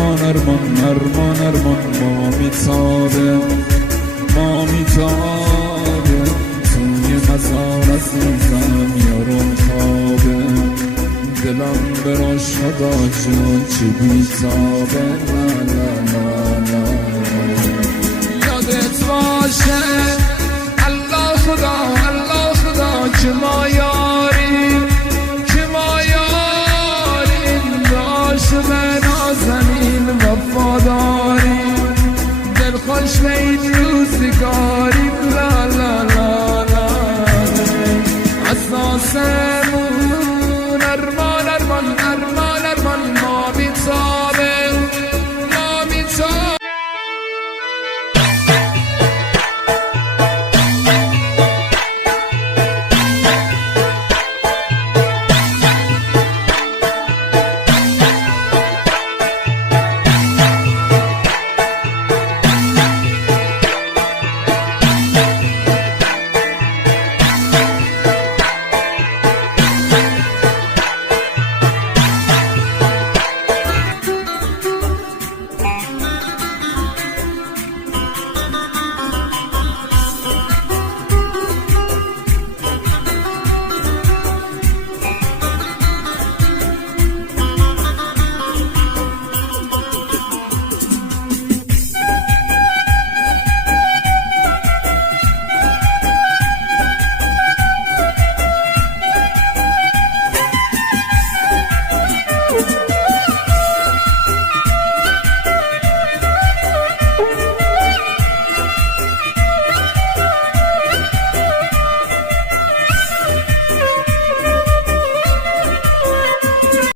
ارمان ما میتابه توی مزار عزیزم یارم خوابه دلم براش خدا جون چی بیتابه لا لا لا لا یادت باشه الله خدا که ما یاریم عاشق نازنین وفاداریم دل خوش به این روزگاریم لا لا لا لا اساسمون ارمان ما میتابیم